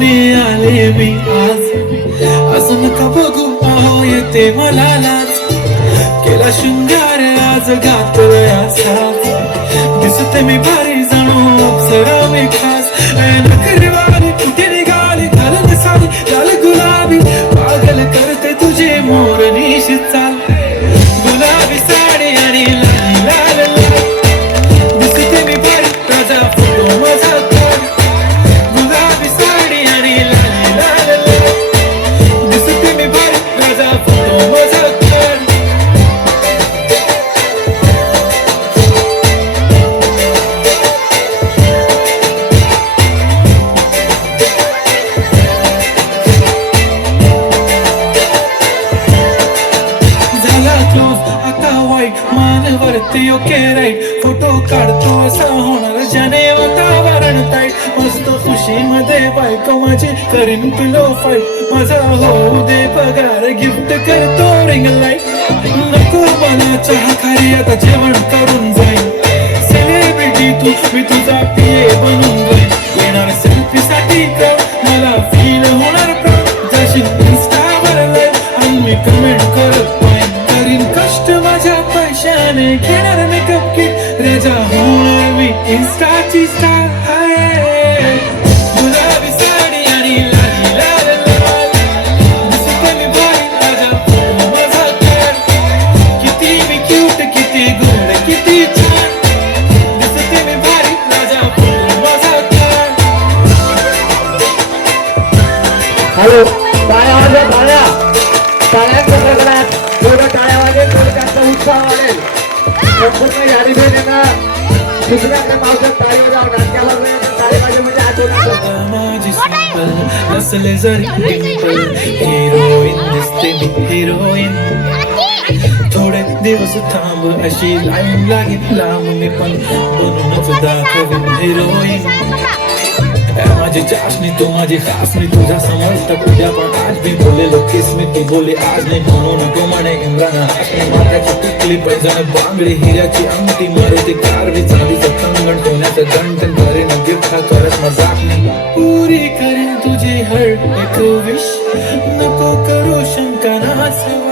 झाले मी आज. अजून नका बघू पाहू येते मला लाज केला शृंगार आज घातलं असा दिसते मी भारी जाणू अप्सरा मी खास. नखरे क्लोज आता वाईट मानवरती ओके राईट फोटो काढतो असा होणार ज्याने वातावरण ताईट मस्त खुशीमध्ये बायको माझी करीन पिलो फाईट माझा होऊ दे पगार गिफ्ट करतो रिंग लाइट नको मला चहा खारी आता जेवण करून जाईल सेलिब्रिटी तू मी तुझा पिये बनून जाईन. येणार सेल्फी साठी कर मला फील होणार प्राण जाशील इन्स्टावर लाईव्ह आणि मी कमेंट मेकअप किट राजा होणार मी इन्स्टाची स्टार हाय गुलाबी साडी आणि लाली लाल लाल दिसते मी भारी माझ्या माझा किती मी क्यूट किती गोड किती छान दिसते मी भारी माझ्या माझा हॅलो टाळ्या वाजवा टाळ्या. टाळ्यांच्या टाळ्या वाजेल जास्त उत्साह वाढेल. संपूर्ण यादी नसले थोडे दिवस थांब अशी लाईन लागेल लांब पण बनूनच दाखवेन हिरोईन माझी चाशनी तू माझी खास मी तुझ्या तर उद्या पण आज मी बोललेलो किस मी तू बोले आज नाही म्हणून तो म्हणे इम्रान माथ्याची टिकली पैजण बांगडी हिऱ्याची अंगठी चांदीचं कंगण कंटन गंठन करेन गिफ्ट करत मजाक नाही. पुरी करेन तुझी हर एक विश. नको करू शंका ना सवाल